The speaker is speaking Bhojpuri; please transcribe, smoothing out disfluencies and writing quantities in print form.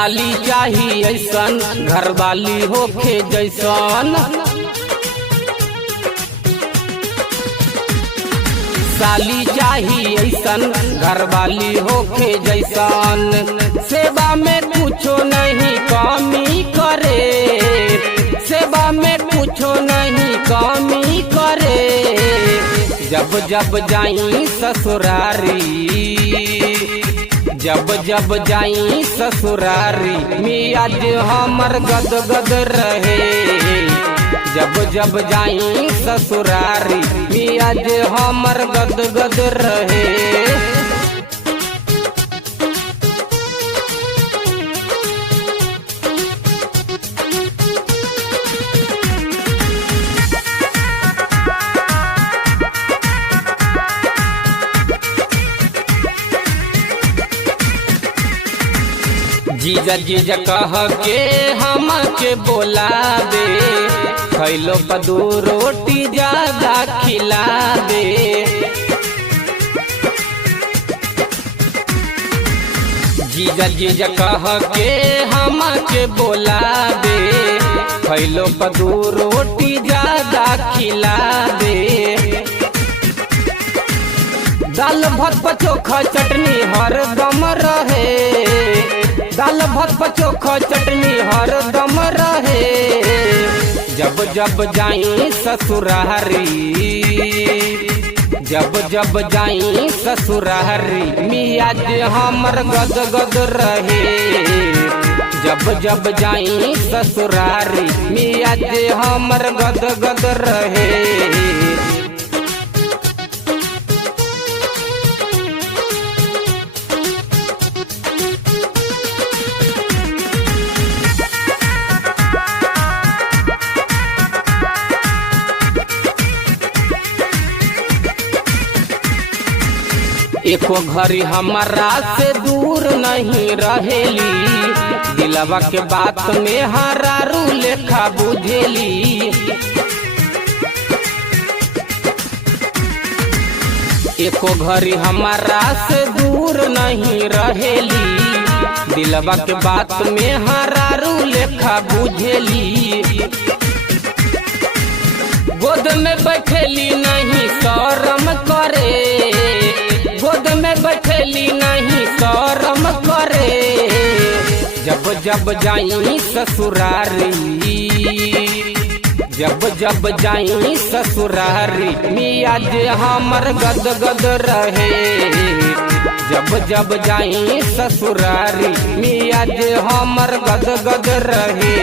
साली चाही ऐसन घरवाली होखे जैसन, साली चाही ऐसन घरवाली होखे जैसन। सेवा में कुछो नहीं कमी करे, सेवा में कुछो नहीं कमी करे। जब जब जाई ससुरारी, जब जब जाई ससुरारी, मियाज हमर गद गद रहे। जब जब जाई ससुरारी, मियाज हमर गद गद रहे। जीजा जीजा कह के हमके बोलावे, खैलो पदू रोटी ज्यादा खिलावे। जीजा जीजा कह के हमके बोलावे, खैलो पदू रोटी ज्यादा खिलावे। दाल भात पर चोखा चटनी हरदम रहे, दाल भात पर चोखा चटनी हरदम रहे। जब जब जाई ससुरारी, जब जब जाई ससुरारी, मियाज हमर गद गद रहे। जब जब जाई ससुरारी, मियाज हमर गद गद रहे। एको घड़ी हमारा से दूर नहीं रहेली, दिलवा के बात में हरारू लेखा बुझेली। एको घड़ी हमारा से दूर नहीं रहेली, दिलवा के बात में हरारू लेखा बुझेली। गोद में बैठेली नहीं शरम करे, गोद में बैठेली नहीं शरम करे। जब जब जाई ससुरारी, जब जब जाई ससुरारी, मियाज हमर गद गद रहे। जब जब जाई ससुरारी, मियाज हमर गद गद रहे।